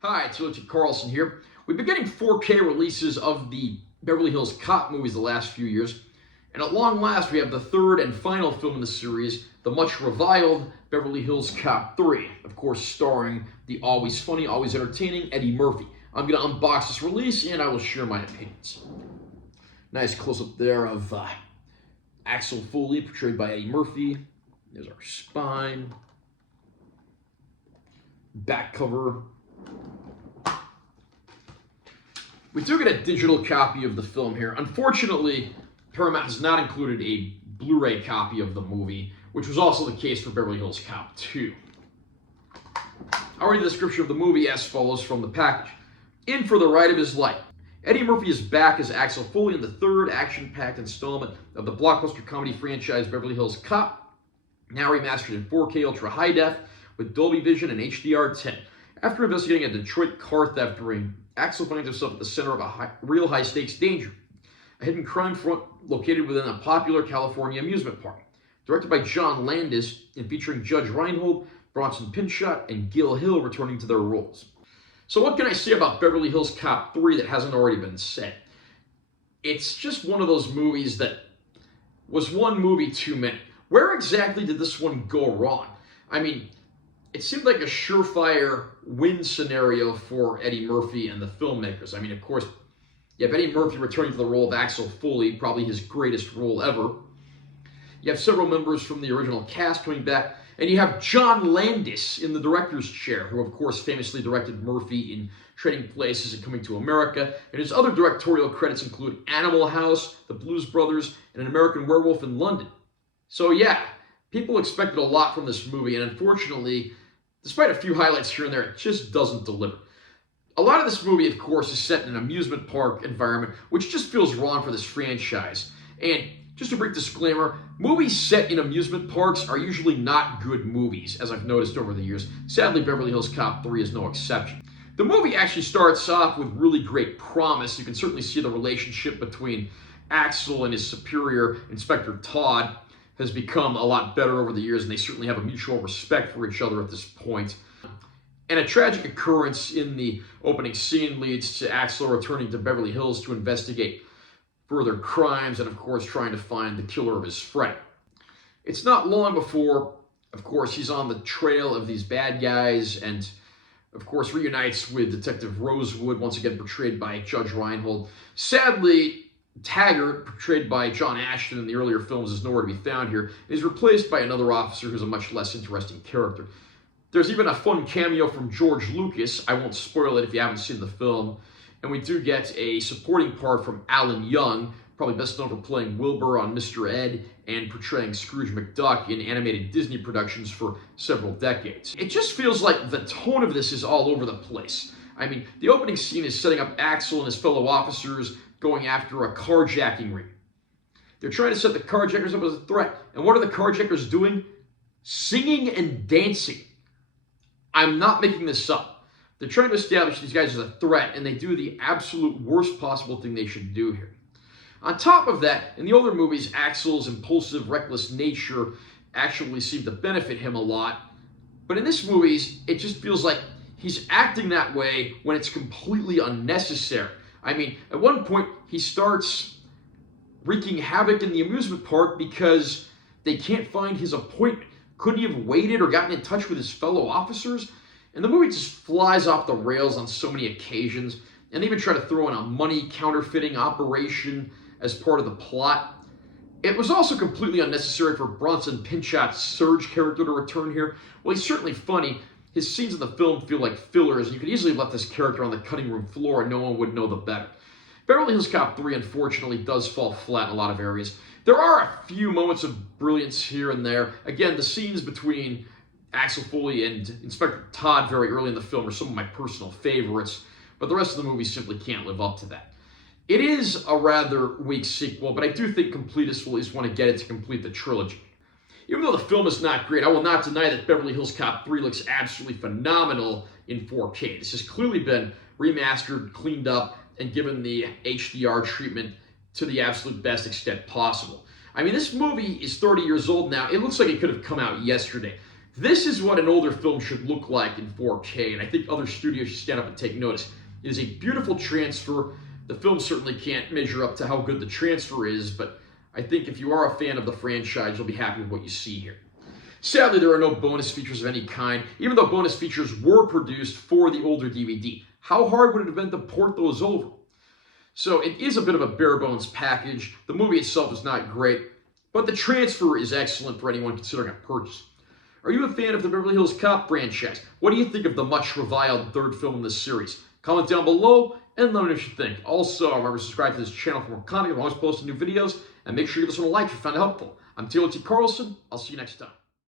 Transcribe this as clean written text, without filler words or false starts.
Hi, it's Lieutenant Carlson here. We've been getting 4K releases of the Beverly Hills Cop movies the last few years, and at long last we have the third and final film in the series, the much reviled Beverly Hills Cop 3, of course starring the always funny, always entertaining Eddie Murphy. I'm going to unbox this release and I will share my opinions. Nice close-up there of Axel Foley, portrayed by Eddie Murphy. There's our spine. Back cover. We do get a digital copy of the film here. Unfortunately, Paramount has not included a Blu-ray copy of the movie, which was also the case for Beverly Hills Cop 2. I'll read the description of the movie as follows from the package. In for the ride of his life. Eddie Murphy is back as Axel Foley in the third action-packed installment of the blockbuster comedy franchise Beverly Hills Cop, now remastered in 4K Ultra High Def with Dolby Vision and HDR10. After investigating a Detroit car theft ring, Axel finds himself at the center of a real high-stakes danger. A hidden crime front located within a popular California amusement park. Directed by John Landis and featuring Judge Reinhold, Bronson Pinchot, and Gil Hill returning to their roles. So what can I say about Beverly Hills Cop 3 that hasn't already been said? It's just one of those movies that was one movie too many. Where exactly did this one go wrong? I mean, it seemed like a surefire win scenario for Eddie Murphy and the filmmakers. I mean, of course, you have Eddie Murphy returning to the role of Axel Foley, probably his greatest role ever. You have several members from the original cast coming back, and you have John Landis in the director's chair, who of course famously directed Murphy in Trading Places and Coming to America, and his other directorial credits include Animal House, The Blues Brothers, and An American Werewolf in London. So yeah, people expected a lot from this movie, and unfortunately, despite a few highlights here and there, it just doesn't deliver. A lot of this movie, of course, is set in an amusement park environment, which just feels wrong for this franchise. And just a brief disclaimer, movies set in amusement parks are usually not good movies, as I've noticed over the years. Sadly, Beverly Hills Cop 3 is no exception. The movie actually starts off with really great promise. You can certainly see the relationship between Axel and his superior, Inspector Todd, has become a lot better over the years, and they certainly have a mutual respect for each other at this point. And a tragic occurrence in the opening scene leads to Axel returning to Beverly Hills to investigate further crimes and, of course, trying to find the killer of his friend. It's not long before, of course, he's on the trail of these bad guys and, of course, reunites with Detective Rosewood, once again portrayed by Judge Reinhold. Sadly, Taggart, portrayed by John Ashton in the earlier films, is nowhere to be found here, and is replaced by another officer who's a much less interesting character. There's even a fun cameo from George Lucas. I won't spoil it if you haven't seen the film. And we do get a supporting part from Alan Young, probably best known for playing Wilbur on Mr. Ed and portraying Scrooge McDuck in animated Disney productions for several decades. It just feels like the tone of this is all over the place. I mean, the opening scene is setting up Axel and his fellow officers going after a carjacking ring. They're trying to set the carjackers up as a threat. And what are the carjackers doing? Singing and dancing. I'm not making this up. They're trying to establish these guys as a threat, and they do the absolute worst possible thing they should do here. On top of that, in the older movies, Axel's impulsive, reckless nature actually seemed to benefit him a lot. But in this movie, it just feels like he's acting that way when it's completely unnecessary. I mean, at one point, he starts wreaking havoc in the amusement park because they can't find his appointment. Couldn't he have waited or gotten in touch with his fellow officers? And the movie just flies off the rails on so many occasions, and they even try to throw in a money counterfeiting operation as part of the plot. It was also completely unnecessary for Bronson Pinchot's Surge character to return here. Well, he's certainly funny. His scenes in the film feel like fillers, and you could easily have left this character on the cutting room floor and no one would know the better. Beverly Hills Cop 3, unfortunately, does fall flat in a lot of areas. There are a few moments of brilliance here and there. Again, the scenes between Axel Foley and Inspector Todd very early in the film are some of my personal favorites, but the rest of the movie simply can't live up to that. It is a rather weak sequel, but I do think completists will at least want to get it to complete the trilogy. Even though the film is not great, I will not deny that Beverly Hills Cop 3 looks absolutely phenomenal in 4K. This has clearly been remastered, cleaned up, and given the HDR treatment to the absolute best extent possible. I mean, this movie is 30 years old now. It looks like it could have come out yesterday. This is what an older film should look like in 4K, and I think other studios should stand up and take notice. It is a beautiful transfer. The film certainly can't measure up to how good the transfer is, but I think if you are a fan of the franchise, you'll be happy with what you see here. Sadly, there are no bonus features of any kind, even though bonus features were produced for the older DVD. How hard would it have been to port those over? So it is a bit of a bare bones package. The movie itself is not great, but the transfer is excellent for anyone considering a purchase. Are you a fan of the Beverly Hills Cop franchise? What do you think of the much reviled third film in this series? Comment down below and let me know what you think. Also, remember to subscribe to this channel for more content. I'm always posting new videos, and make sure you give this one a like if you found it helpful. I'm Taylor T. Carlson. I'll see you next time.